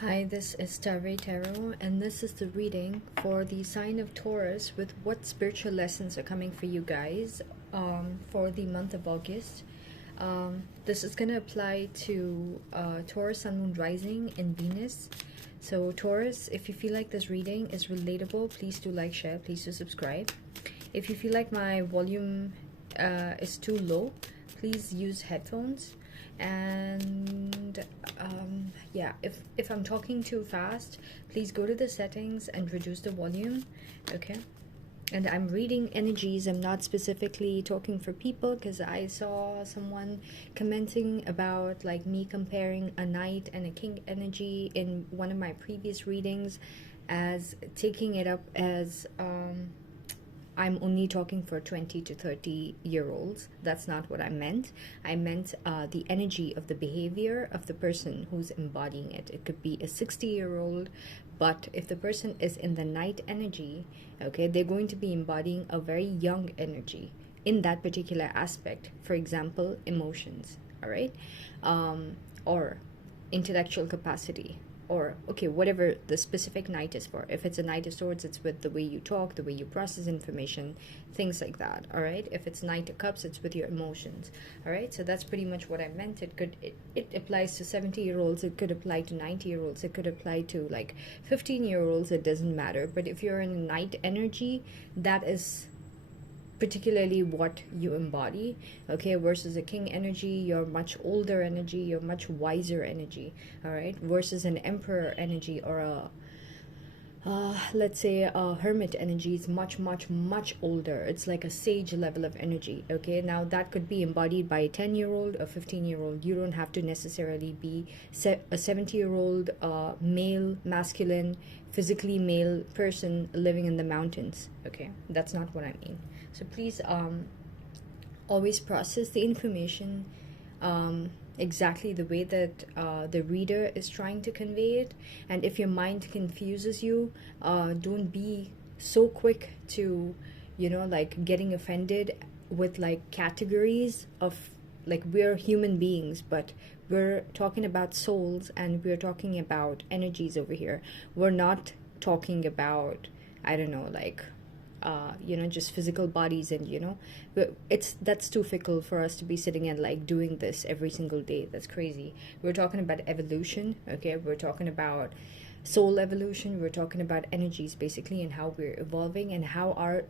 Hi, this is Tarot, and this is the reading for the sign of Taurus with what spiritual lessons are coming for you guys for the month of August. This is going to apply to Taurus, Sun, Moon, Rising, and Venus. So Taurus, if you feel like this reading is relatable, please do like, share, please do subscribe. If you feel like my volume is too low, please use headphones. And yeah, if I'm talking too fast, please go to the settings and reduce the volume. Okay, and I'm reading energies. I'm not specifically talking for people, because I saw someone commenting about like me comparing a knight and a king energy in one of my previous readings, as taking it up as I'm only talking for 20 to 30-year-olds. That's not what I meant. I meant the energy of the behavior of the person who's embodying it. It could be a 60-year-old, but if the person is in the night energy, okay, they're going to be embodying a very young energy in that particular aspect. For example, emotions, all right? Or intellectual capacity, or okay, whatever the specific knight is for. If it's a knight of swords, it's with the way you talk, the way you process information, things like that. All right, if it's knight of cups, it's with your emotions. All right, so that's pretty much what I meant. It applies to 70-year-olds, it could apply to 90-year-olds, it could apply to like 15-year-olds. It doesn't matter. But if you're in night energy, that is particularly what you embody, okay, versus a king energy, you're much older energy, you're much wiser energy, all right, versus an emperor energy or a let's say a hermit energy is much older. It's like a sage level of energy. Okay, now that could be embodied by a 10-year-old or 15-year-old. You don't have to necessarily be a 70-year-old male, masculine, physically male person living in the mountains. Okay, that's not what I mean. So please always process the information exactly the way that the reader is trying to convey it. And if your mind confuses you, don't be so quick to, like getting offended with like categories of, like, we're human beings, but we're talking about souls and we're talking about energies over here. We're not talking about, I don't know, like just physical bodies. And that's too fickle for us to be sitting and like doing this every single day. That's crazy. We're talking about evolution, okay? We're talking about soul evolution. We're talking about energies basically, and how we're evolving, and how our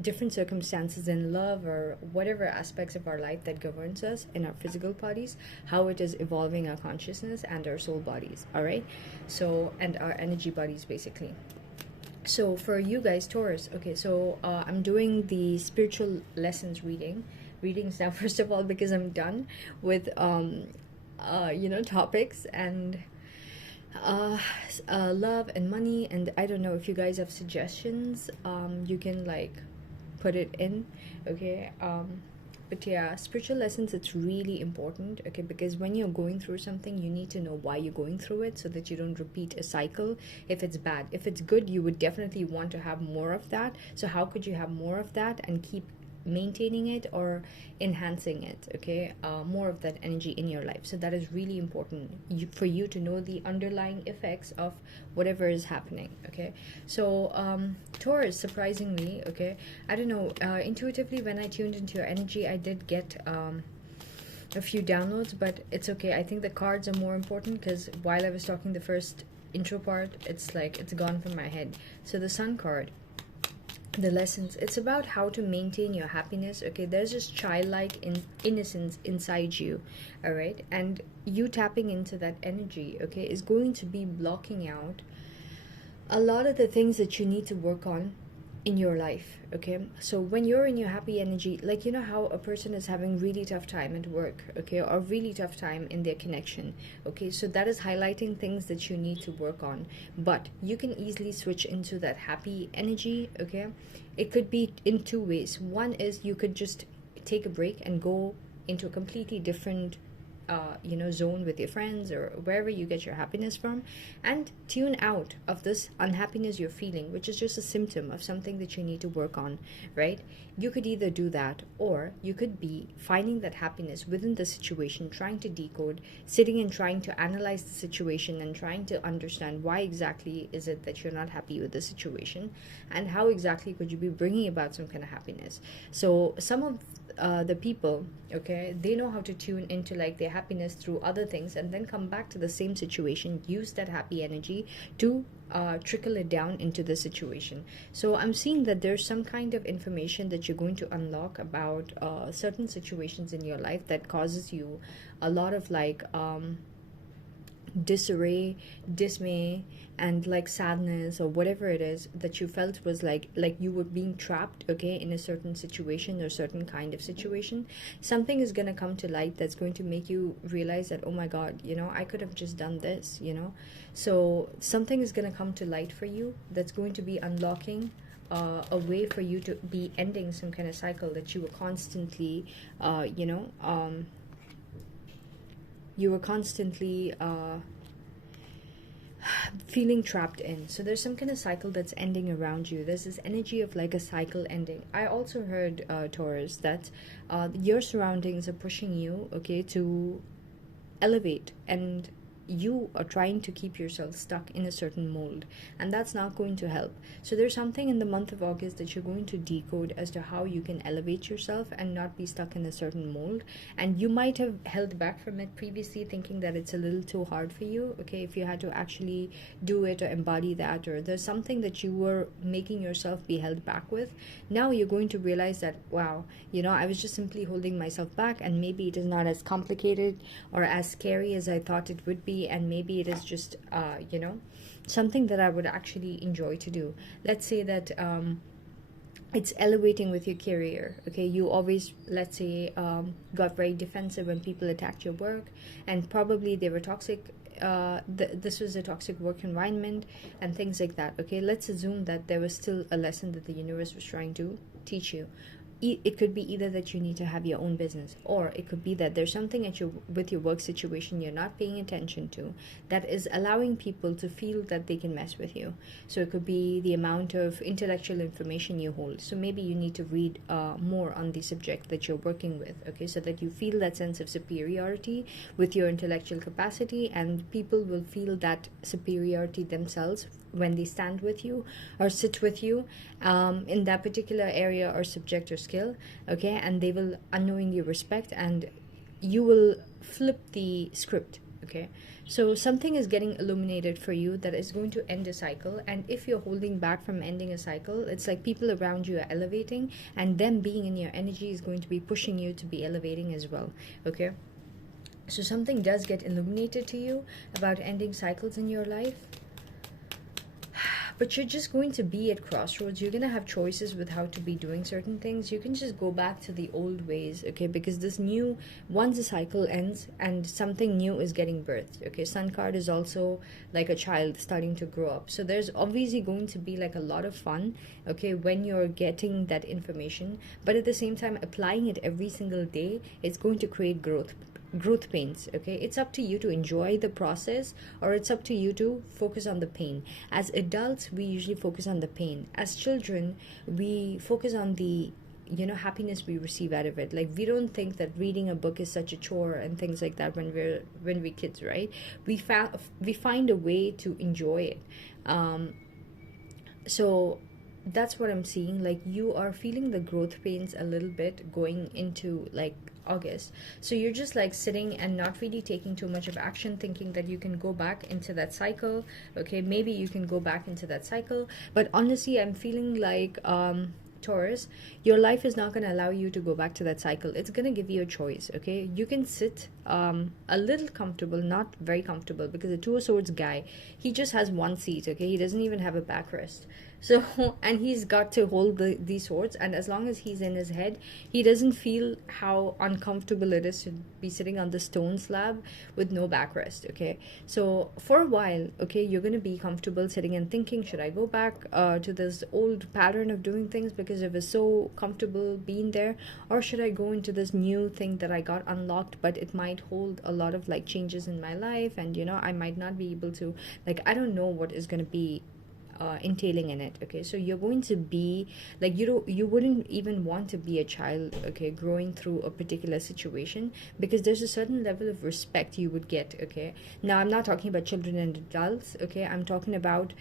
different circumstances in love or whatever aspects of our life that governs us in our physical bodies, how it is evolving our consciousness and our soul bodies. All right, so, and our energy bodies basically. So for you guys, Taurus, okay, so I'm doing the spiritual lessons readings now, first of all, because I'm done with topics and love and money. And I don't know if you guys have suggestions, you can like put it in, okay? But yeah, spiritual lessons, it's really important, okay, because when you're going through something, you need to know why you're going through it, so that you don't repeat a cycle. If it's bad, if it's good, you would definitely want to have more of that. So how could you have more of that and keep maintaining it or enhancing it, okay? More of that energy in your life. So that is really important for you to know the underlying effects of whatever is happening, okay? So Taurus, surprisingly, okay, I don't know, intuitively when I tuned into your energy, I did get a few downloads, but it's okay. I think the cards are more important, because while I was talking the first intro part, it's like it's gone from my head. So the Sun card, the lessons, it's about how to maintain your happiness, okay? There's this childlike innocence inside you, all right? And you tapping into that energy, okay, is going to be blocking out a lot of the things that you need to work on in your life, okay? So when you're in your happy energy, like, you know how a person is having really tough time at work, okay, or really tough time in their connection, okay, so that is highlighting things that you need to work on. But you can easily switch into that happy energy, okay? It could be in two ways. One is you could just take a break and go into a completely different zone with your friends or wherever you get your happiness from, and tune out of this unhappiness you're feeling, which is just a symptom of something that you need to work on, right? You could either do that, or you could be finding that happiness within the situation, trying to decode, sitting and trying to analyze the situation and trying to understand why exactly is it that you're not happy with the situation, and how exactly could you be bringing about some kind of happiness. So some of the people, okay, they know how to tune into like their happiness through other things, and then come back to the same situation, use that happy energy to trickle it down into the situation. So I'm seeing that there's some kind of information that you're going to unlock about certain situations in your life that causes you a lot of like disarray, dismay, and like sadness, or whatever it is that you felt was like you were being trapped, okay, in a certain situation or certain kind of situation. Something is going to come to light that's going to make you realize that, oh my god, I could have just done this. So something is going to come to light for you that's going to be unlocking a way for you to be ending some kind of cycle that you were constantly feeling trapped in. So there's some kind of cycle that's ending around you. There's this energy of like a cycle ending. I also heard, Taurus, that your surroundings are pushing you, okay, to elevate, and you are trying to keep yourself stuck in a certain mold, and that's not going to help. So there's something in the month of August that you're going to decode as to how you can elevate yourself and not be stuck in a certain mold. And you might have held back from it previously, thinking that it's a little too hard for you, okay, if you had to actually do it or embody that, or there's something that you were making yourself be held back with. Now you're going to realize that, wow, I was just simply holding myself back, and maybe it is not as complicated or as scary as I thought it would be, and maybe it is just something that I would actually enjoy to do. Let's say that it's elevating with your career, okay. You always, let's say, got very defensive when people attacked your work, and probably they were toxic. This was a toxic work environment and things like that, okay. Let's assume that there was still a lesson that the universe was trying to teach you. It could be either that you need to have your own business, or it could be that there's something with your work situation you're not paying attention to that is allowing people to feel that they can mess with you. So it could be the amount of intellectual information you hold. So maybe you need to read more on the subject that you're working with, okay, so that you feel that sense of superiority with your intellectual capacity, and people will feel that superiority themselves when they stand with you or sit with you in that particular area or subject or skill, okay, and they will unknowingly respect, and you will flip the script, okay. So something is getting illuminated for you that is going to end a cycle, and if you're holding back from ending a cycle, it's like people around you are elevating, and them being in your energy is going to be pushing you to be elevating as well, okay. So something does get illuminated to you about ending cycles in your life. But you're just going to be at crossroads. You're going to have choices with how to be doing certain things. You can just go back to the old ways, okay, because once the cycle ends and something new is getting birthed, okay. Sun card is also like a child starting to grow up. So there's obviously going to be like a lot of fun, okay, when you're getting that information, but at the same time applying it every single day, it's going to create growth pains, okay. It's up to you to enjoy the process, or it's up to you to focus on the pain. As adults, we usually focus on the pain. As children, we focus on the happiness we receive out of it. Like, we don't think that reading a book is such a chore and things like that when we're kids, right? We find a way to enjoy it. So that's what I'm seeing. Like, you are feeling the growth pains a little bit going into like August. So you're just like sitting and not really taking too much of action, thinking that you can go back into that cycle, okay. Maybe you can go back into that cycle, but honestly, I'm feeling like Taurus, your life is not going to allow you to go back to that cycle. It's going to give you a choice, okay. You can sit a little comfortable, not very comfortable, because the Two of Swords guy, he just has one seat, okay. He doesn't even have a backrest. So, and he's got to hold these swords, and as long as he's in his head, he doesn't feel how uncomfortable it is to be sitting on the stone slab with no backrest, okay. So for a while, okay, you're going to be comfortable sitting and thinking, should I go back to this old pattern of doing things because it was so comfortable being there, or should I go into this new thing that I got unlocked, but it might might hold a lot of like changes in my life, and I might not be able to, like, I don't know what is going to be entailing in it. Okay, so you're going to be like, you wouldn't even want to be a child, okay, growing through a particular situation, because there's a certain level of respect you would get. Okay, now I'm not talking about children and adults, okay, I'm talking about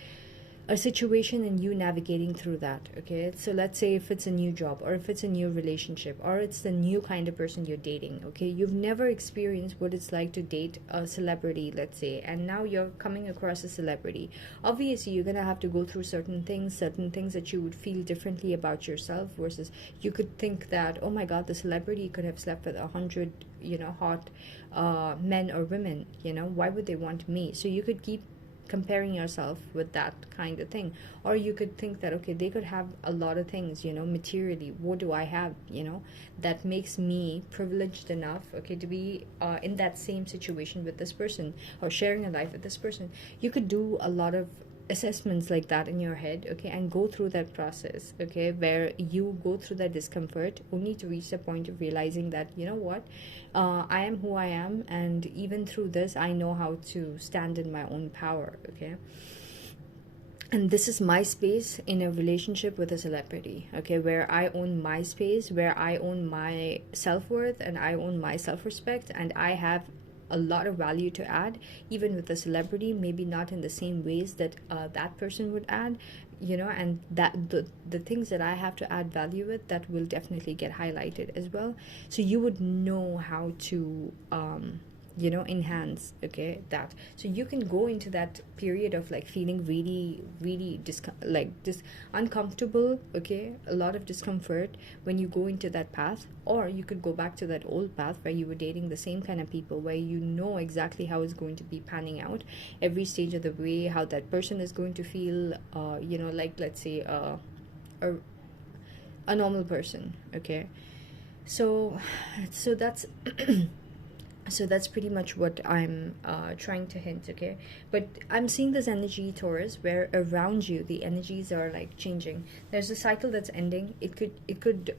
a situation and you navigating through that. Okay, so let's say if it's a new job, or if it's a new relationship, or it's the new kind of person you're dating. Okay, you've never experienced what it's like to date a celebrity, let's say, and now you're coming across a celebrity. Obviously you're gonna have to go through certain things that you would feel differently about yourself, versus you could think that, oh my god, the celebrity could have slept with 100 hot men or women. Why would they want me? So you could keep comparing yourself with that kind of thing. Or you could think that, okay, they could have a lot of things, materially. What do I have, that makes me privileged enough, okay, to be in that same situation with this person, or sharing a life with this person. You could do a lot of assessments like that in your head, okay, and go through that process, okay, where you go through that discomfort, only to reach the point of realizing that, what, I am who I am, and even through this I know how to stand in my own power. Okay, and this is my space in a relationship with a celebrity, okay, where I own my space, where I own my self-worth, and I own my self-respect, and I have a lot of value to add, even with a celebrity, maybe not in the same ways that that person would add, and that the things that I have to add value with, that will definitely get highlighted as well. So you would know how to enhance, okay, that. So you can go into that period of like feeling really, really uncomfortable, okay, a lot of discomfort when you go into that path. Or you could go back to that old path where you were dating the same kind of people, where you know exactly how it's going to be panning out every stage of the way, how that person is going to feel, like, let's say a normal person. Okay, so that's so that's pretty much what I'm trying to hint. Okay, but I'm seeing this energy, Taurus, where around you the energies are like changing. There's a cycle that's ending. It could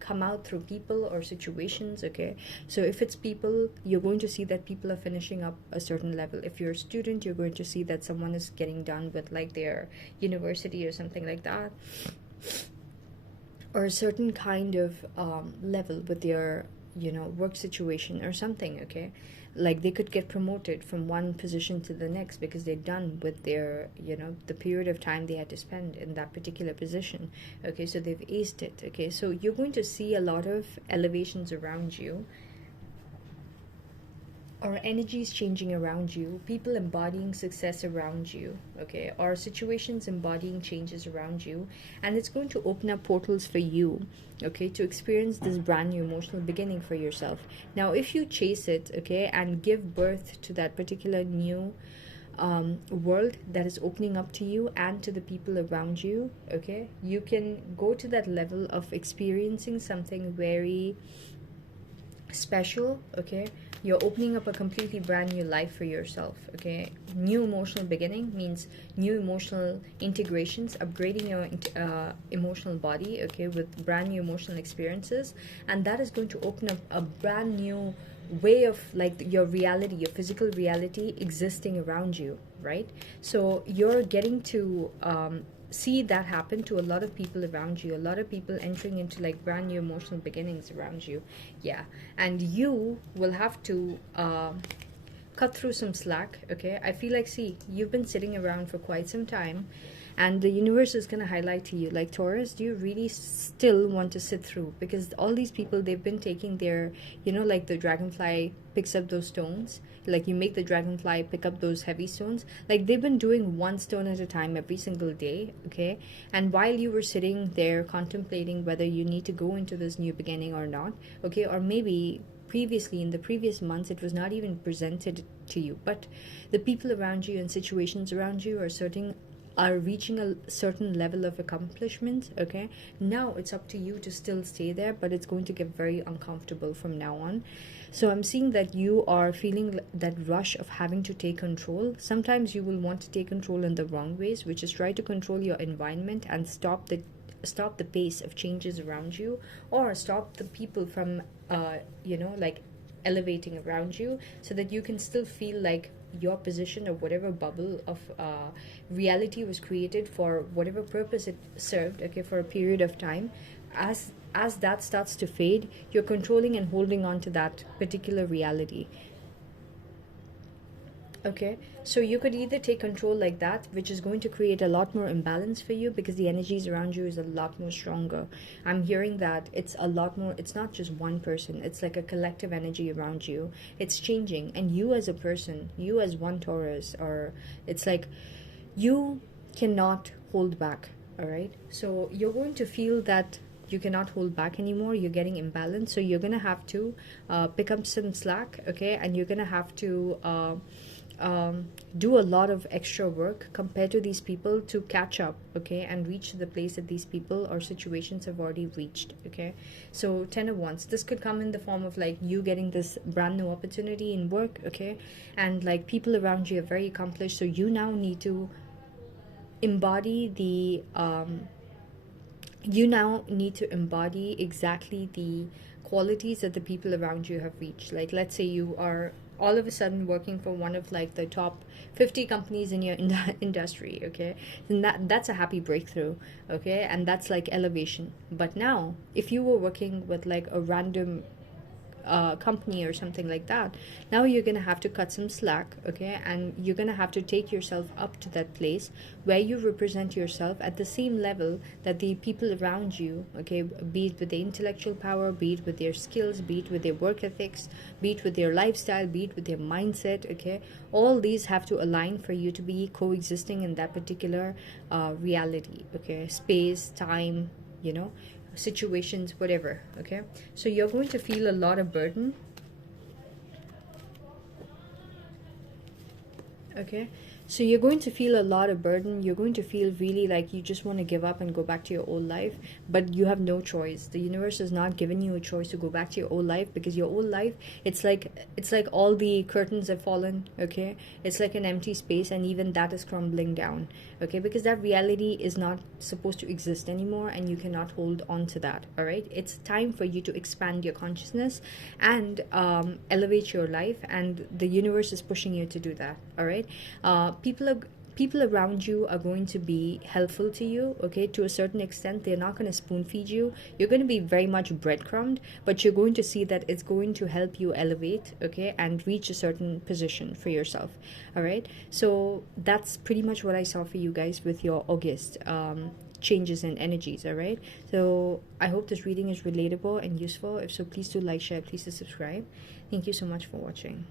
come out through people or situations. Okay, so if it's people, you're going to see that people are finishing up a certain level. If you're a student, you're going to see that someone is getting done with like their university or something like that, or a certain kind of level with their work situation or something. Okay, like they could get promoted from one position to the next because they're done with their the period of time they had to spend in that particular position. Okay, so they've aced it. Okay, so you're going to see a lot of elevations around you, or energies changing around you, people embodying success around you, okay, or situations embodying changes around you, and it's going to open up portals for you, okay, to experience this brand new emotional beginning for yourself. Now, if you chase it, okay, and give birth to that particular new world that is opening up to you and to the people around you, okay, you can go to that level of experiencing something very special. Okay, you're opening up a completely brand new life for yourself. Okay, new emotional beginning means new emotional integrations, upgrading your emotional body, okay, with brand new emotional experiences, and that is going to open up a brand new way of like your reality, your physical reality existing around you, right? So you're getting to see that happen to a lot of people around you, a lot of people entering into like brand new emotional beginnings around you. Yeah, and you will have to cut through some slack. Okay, I feel like, see, you've been sitting around for quite some time, and the universe is going to highlight to you, like, Taurus, do you really still want to sit through? Because all these people, they've been taking their, like the dragonfly picks up those stones, like you make the dragonfly pick up those heavy stones, like they've been doing one stone at a time every single day. Okay, and while you were sitting there contemplating whether you need to go into this new beginning or not, okay, or maybe previously in the previous months it was not even presented to you, but the people around you and situations around you are reaching a certain level of accomplishment. Okay, now it's up to you to still stay there, but it's going to get very uncomfortable from now on. So I'm seeing that you are feeling that rush of having to take control. Sometimes you will want to take control in the wrong ways, which is try to control your environment and stop the pace of changes around you, or stop the people from like elevating around you, so that you can still feel like your position or whatever bubble of reality was created for whatever purpose it served, okay, for a period of time. As that starts to fade, you're controlling and holding on to that particular reality. Okay, so you could either take control like that, which is going to create a lot more imbalance for you because the energies around you is a lot more stronger. I'm hearing that it's a lot more, it's not just one person, it's like a collective energy around you. It's changing, and you as a person, you as one Taurus, or it's like you cannot hold back, all right? So you're going to feel that you cannot hold back anymore, you're getting imbalanced, so you're gonna have to pick up some slack, okay, and you're gonna have to do a lot of extra work compared to these people to catch up, okay, and reach the place that these people or situations have already reached, okay. So 10 of Wands, this could come in the form of like you getting this brand new opportunity in work, okay, and like people around you are very accomplished, so you now need to embody the you now need to embody exactly the qualities that the people around you have reached. Like, let's say you are all of a sudden working for one of like the top 50 companies in your industry, okay, then that's a happy breakthrough, okay, and that's like elevation. But now if you were working with like a random company or something like that, now you're gonna have to cut some slack, okay, and you're gonna have to take yourself up to that place where you represent yourself at the same level that the people around you, okay, be it with the intellectual power, be it with their skills, be it with their work ethics, be it with their lifestyle, be it with their mindset, okay, all these have to align for you to be coexisting in that particular reality, okay, space, time, you know, situations, whatever, okay. So you're going to feel a lot of burden, okay, so you're going to feel a lot of burden, you're going to feel really like you just want to give up and go back to your old life, but you have no choice. The universe has not given you a choice to go back to your old life, because your old life, it's like all the curtains have fallen, okay, it's like an empty space, and even that is crumbling down, okay, because that reality is not supposed to exist anymore, and you cannot hold on to that, all right. It's time for you to expand your consciousness and elevate your life, and the universe is pushing you to do that, all right. People around you are going to be helpful to you, okay, to a certain extent. They're not going to spoon feed you, you're going to be very much breadcrumbed, but you're going to see that it's going to help you elevate, okay, and reach a certain position for yourself, all right. So that's pretty much what I saw for you guys with your August changes and energies, all right. So I hope this reading is relatable and useful. If so, please do like, share, please do subscribe. Thank you so much for watching.